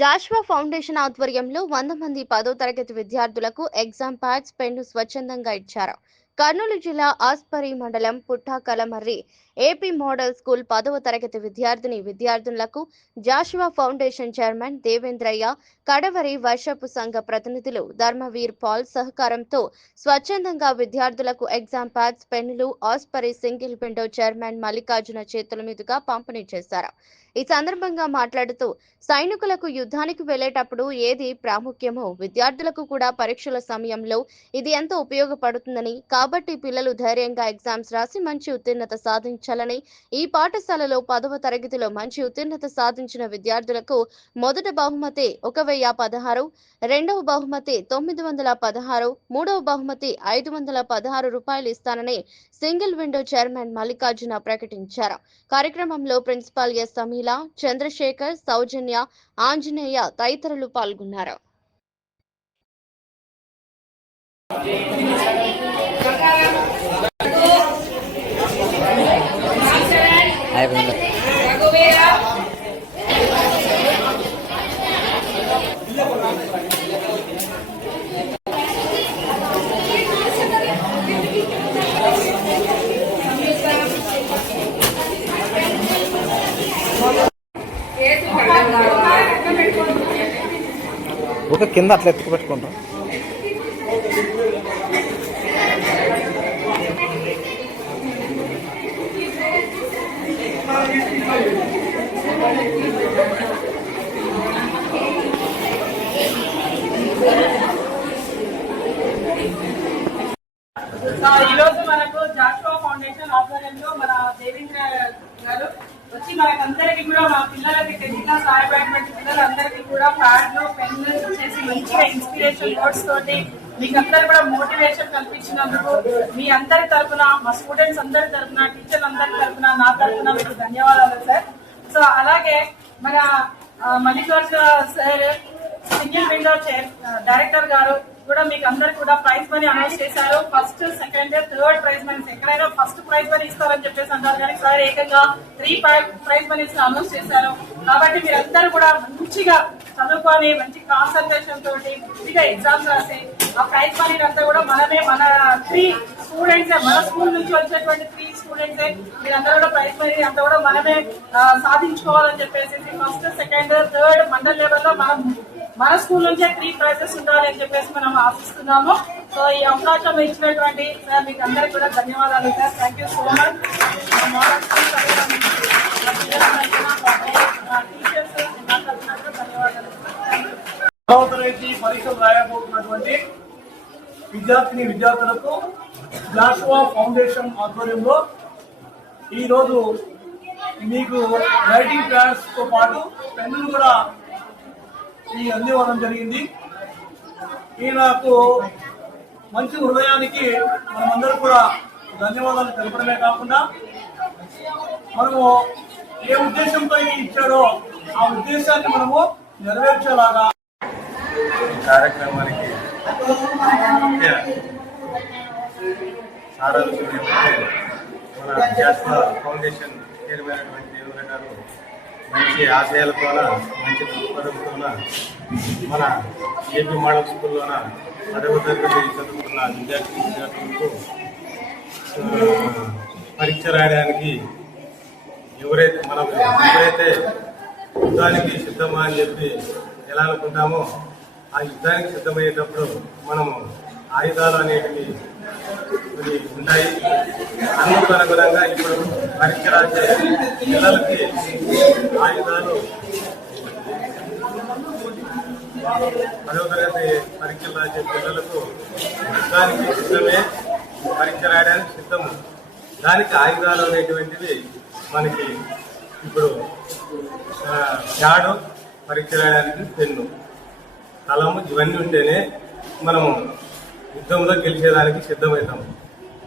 Jashuva foundation ఆధ్వర్యంలో 100 మంది 10వ తరగతి విద్యార్థులకు ఎగ్జామ్ ప్యాడ్స్, పెన్ను స్వచ్ఛందంగా ఇచ్చారు. కర్నూలు జిల్లా ఆస్పరి మండలం పుట్టాకలమర్రి ఏపీ మోడల్ స్కూల్ 10వ తరగతి విద్యార్థులకు జాషువా ఫౌండేషన్ చైర్మన్ దేవేంద్రయ్య, కడవరి వర్షపు సంఘ ప్రతినిధులు ధర్మవీర్ పాల్ సహకారంతో స్వచ్ఛందంగా విద్యార్థులకు ఎగ్జామ్ ప్యాడ్స్, పెన్నులు Aspari single window chairman Mallikarjuna చేతుల మీదుగా పంపిణీ చేశారు. ఈ సందర్భంగా మాట్లాడుతూ సైనికులకు యుద్ధానికి వెళ్లేటప్పుడు ఏది ప్రాముఖ్యమో విద్యార్థులకు కూడా పరీక్షల సమయంలో ఇది ఎంతో ఉపయోగపడుతుందని, కాబట్టి పిల్లలు ధైర్యంగా ఎగ్జామ్స్ రాసి మంచి ఉత్తీర్ణత సాధించాలని, ఈ పాఠశాలలో 10వ తరగతిలో మంచి ఉత్తీర్ణత సాధించిన విద్యార్థులకు మొదటి బహుమతి 1016, రెండవ బహుమతి 916, మూడవ బహుమతి 516 రూపాయలు ఇస్తానని సింగిల్ విండో చైర్మన్ మల్లికార్జున ప్రకటించారు. కార్యక్రమంలో ప్రిన్సిపాల్ ఎస్ సమీల, చంద్రశేఖర్, సౌజన్య, ఆంజనేయ తదితరులు పాల్గొన్నారు. ఒక కింద అట్లా ఎత్తుకు పెట్టుకుంటాం. ఈరోజు మనకు జాషువా ఫౌండేషన్ ఆధ్వర్యంలో మన దేవేంద్ర గారు వచ్చి మనకందరికి కూడా మా పిల్లలకి టెన్త్ సహాయపడినటువంటి పిల్లలందరికీ కూడా ప్యాడ్లు, పెన్ను చేసి మంచిగా ఇన్స్పిరేషన్ వర్డ్స్ తోటి మీకు అందరు కూడా మోటివేషన్ కల్పించినందుకు మీ అందరి తరఫున, మా స్టూడెంట్స్ అందరి తరఫున, టీచర్లు అందరి తరఫున, నా తరఫున మీకు ధన్యవాదాలు సార్. సో అలాగే మన Mallikarjuna sir single window director గారు కూడా మీకు అందరు కూడా ప్రైజ్ మనీ అనౌన్స్ చేశారు. First, second, third prize money, ఎక్కడైనా ఫస్ట్ ప్రైజ్ మనీ ఇస్తారని చెప్పేసి అంటారు, కానీ సార్ ఏకంగా 3 ప్రైజ్ మనీస్ అనౌన్స్ చేశారు. కాబట్టి మీరందరూ కూడా మంచిగా చదువుకొని మంచి కాన్సన్ట్రేషన్ తోటి మంచిగా ఎగ్జామ్స్ రాసి ఆ ప్రైజ్ మనీ అంతా కూడా మనమే, మన 3 స్టూడెంట్సే, మన స్కూల్ నుంచి వచ్చేటువంటి 3 స్టూడెంట్సే మీరందరూ కూడా ప్రైజ్ మనీ అంతా కూడా మనమే సాధించుకోవాలని చెప్పేసి ఫస్ట్, సెకండ్, థర్డ్ మండల్ లెవెల్లో మన స్కూల్ నుంచే 3 ప్రైజెస్ ఉండాలి అని చెప్పేసి మనం ఆశిస్తున్నాము. సో ఈ అవకాశం ఇచ్చినటువంటి సార్ మీకు అందరికి కూడా ధన్యవాదాలు sir. Thank you so much. ధన్యవాదాలు. పరీక్షలు రాయబోతున్నటువంటి విద్యార్థులకు జాషువా ఫౌండేషన్ ఆధ్వర్యంలో ఈరోజు మీకు రైటింగ్ ప్యాడ్స్ తో పాటు పెన్నులు కూడా అందివ్వడం జరిగింది. ఈయనకు మంచి హృదయానికి మనమందరూ కూడా ధన్యవాదాలు తెలపడమే కాకుండా మనము ఏ ఉద్దేశంతో ఇచ్చాడో ఆ ఉద్దేశాన్ని మనము నెరవేర్చేలాగా కార్యక్రమానికి సారాంశం ఏమంటే మన జాషువా ఫౌండేషన్ చైర్మన్ అయినటువంటి దేవేంద్ర గారు మంచి ఆశయాలతోన, మంచి దృక్పథంతోన మన ఏపీ మోడల్ స్కూల్లోన 10వ తరగతి చదువుకున్న విద్యార్థులకు పరీక్ష రాయడానికి ఎవరైతే యుద్ధానికి సిద్ధమా అని చెప్పి ఎలా అనుకుంటామో ఆ యుద్ధానికి సిద్ధమయ్యేటప్పుడు మనము ఆయుధాలు అనేటివి ఉంటాయి. అందుకు అనుగుణంగా ఇప్పుడు పరీక్ష రాసే పిల్లలకి ఆయుధాలు 10వ తరగతి పరీక్షలు రాసే పిల్లలకు యుద్ధానికి సిద్ధమే, పరీక్ష రాయడానికి సిద్ధము. దానికి ఆయుధాలు అనేటువంటివి మనకి ఇప్పుడు ప్యాడు, పరీక్ష రాయడానికి పెన్ను, కలము, ఇవన్నీ ఉంటేనే మనము యుద్ధంలో గెలిచేదానికి సిద్ధమవుతాము.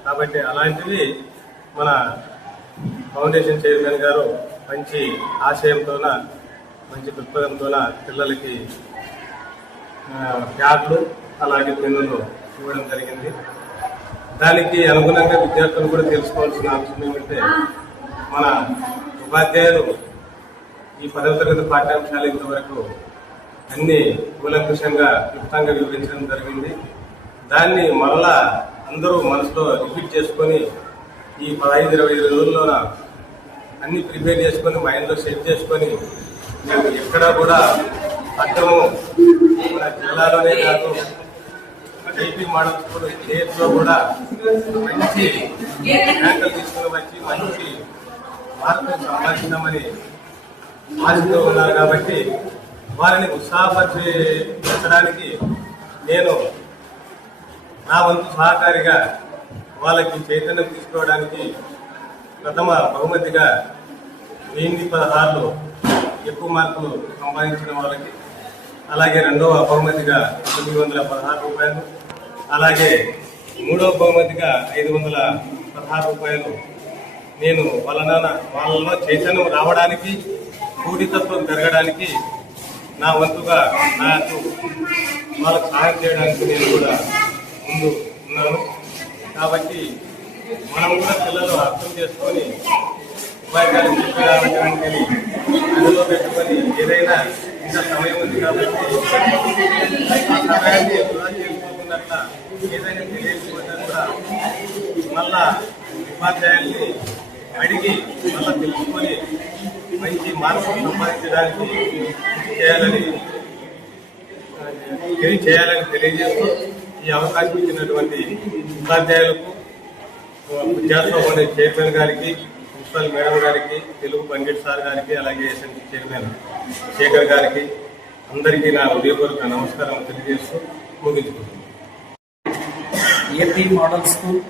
కాబట్టి అలాంటివి మన ఫౌండేషన్ చైర్మన్ గారు మంచి ఆశయంతోన, మంచి దృక్పథంతోన పిల్లలకి ప్యాడ్లు అలాగే పెన్నులు ఇవ్వడం జరిగింది. దానికి అనుగుణంగా విద్యార్థులు కూడా తెలుసుకోవాల్సిన అంశం ఏమంటే మన ఉపాధ్యాయులు ఈ 10వ తరగతి పాఠ్యాంశాలు ఇంతవరకు అన్ని కూలంకుషంగా క్లుప్తంగా వివరించడం జరిగింది. దాన్ని మరలా అందరూ మనసులో రిపీట్ చేసుకొని ఈ 15-20 రోజుల్లోన అన్ని ప్రిపేర్ చేసుకొని మైండ్లో సెట్ చేసుకొని మేము ఎక్కడా కూడా పట్టము మన జిల్లాలోనే కాదు ఏపీ మోడల్ స్కూల్ స్టేట్స్లో కూడా మంచి ర్యాంకులు తీసుకుని వచ్చి మంచి మార్కులు సంపాదించామని ఆశతో ఉన్నారు. కాబట్టి వారిని ఉత్సాహపరచడానికి నేను నా వంతు సహకారిగా వాళ్ళకి చైతన్యం తీసుకోవడానికి ప్రథమ బహుమతిగా 1016లో ఎక్కువ మార్కులు సంపాదించిన వాళ్ళకి, అలాగే రెండవ బహుమతిగా 916 రూపాయలు, అలాగే మూడవ బహుమతిగా 516 రూపాయలు నేను వాళ్ళలో చైతన్యం రావడానికి, కూడితత్వం పెరగడానికి నా వంతుగా నాకు వాళ్ళకు సహాయం చేయడానికి నేను కూడా ముందు ఉన్నాను. కాబట్టి మనం కూడా పిల్లలు అర్థం చేసుకొని ఉపాధ్యాయులు చెప్పడానికి అందులో పెట్టుకొని ఏదైనా ఇంకా సమయం ఉంది కాబట్టి ఆ సమయాన్ని వృధా చేసుకోకున్నట్ల ఏదైనా తెలియకపోతే కూడా మళ్ళా ఉపాధ్యాయుల్ని అడిగి మళ్ళా తెలుసుకొని మంచి మార్కులు సంపాదించడానికి చేయాలని తెలియజేస్తూ ఈ అవకాశం ఇచ్చినటువంటి ఉపాధ్యాయులకు, విద్యాసంస్థ చైర్మన్ గారికి, ప్రిన్సిపల్ మేడం గారికి, తెలుగు పండిట్ సార్ గారికి, అలాగే ఎస్ఎంసీ చైర్మన్ శేఖర్ గారికి అందరికీ నా హృదయపూర్వక నమస్కారం తెలియజేస్తూ ముగించుకుంటున్నాను. ఏపీ మోడల్ స్కూల్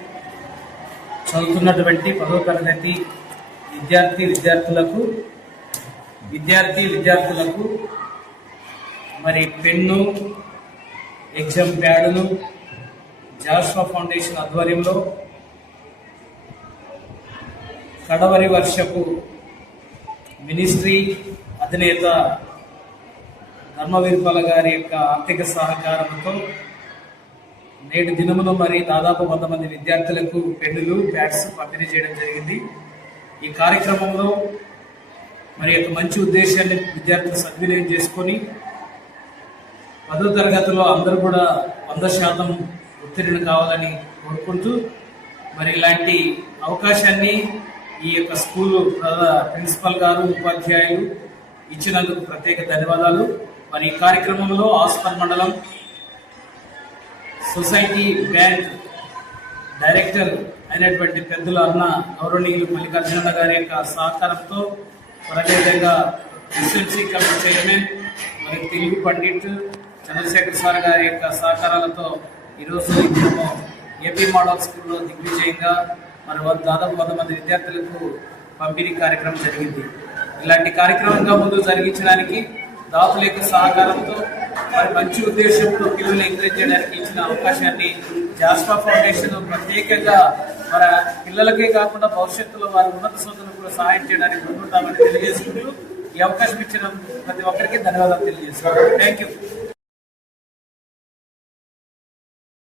చదువుతున్నటువంటి 10వ తరగతి విద్యార్థులకు మరి పెన్ను, ఎగ్జామ్ ప్యాడులు జాషువా ఫౌండేషన్ ఆధ్వర్యంలో కడవరి వర్షపు మినిస్ట్రీ అధినేత ధర్మవీర్పాల గారి యొక్క ఆర్థిక సహకారంతో నేటి దినములో మరి దాదాపు 100 మంది విద్యార్థులకు పెన్నులు, ప్యాడ్స్ పంపిణీ చేయడం జరిగింది. ఈ కార్యక్రమంలో మరి యొక్క మంచి ఉద్దేశాన్ని విద్యార్థులు సద్వినియోగం చేసుకొని 10వ తరగతిలో అందరూ కూడా 100% ఉత్తీర్ణులు కావాలని కోరుకుంటూ మరి ఇలాంటి అవకాశాన్ని ఈ యొక్క స్కూలు ప్రిన్సిపల్ గారు, ఉపాధ్యాయులు ఇచ్చినందుకు ప్రత్యేక ధన్యవాదాలు. మరి ఈ కార్యక్రమంలో ఆస్పర్ మండలం సొసైటీ బ్యాంక్ డైరెక్టర్ అయినటువంటి పెద్దల అన్న గౌరవనీయులు మల్లికార్జున గారి యొక్క సహకారంతో, అదేవిధంగా ఎస్ఎంసీ కమిటీ చైర్మన్ మరి తెలుగు పండిట్ చంద్రశేఖర్ సార్ గారి యొక్క సహకారాలతో ఈరోజు మేము ఏపీ మోడల్ స్కూల్లో దిగ్విజయంగా మరి దాదాపు 100 మంది విద్యార్థులకు పంపిణీ కార్యక్రమం జరిగింది. ఇలాంటి కార్యక్రమంగా ముందు జరిగించడానికి దాతల యొక్క సహకారంతో మరి మంచి ఉద్దేశంతో పిల్లల్ని ఎంకరేజ్ చేయడానికి ఇచ్చిన అవకాశాన్ని జాస్పా ఫౌండేషన్ ప్రత్యేకంగా మన పిల్లలకే కాకుండా భవిష్యత్తులో వారి ఉన్నత సోదరులకు కూడా సహాయం చేయడానికి ముందుంటామని తెలియజేసుకుంటూ ఈ అవకాశం ఇచ్చిన ప్రతి ఒక్కరికి ధన్యవాదాలు తెలియజేస్తున్నాను. Thank you.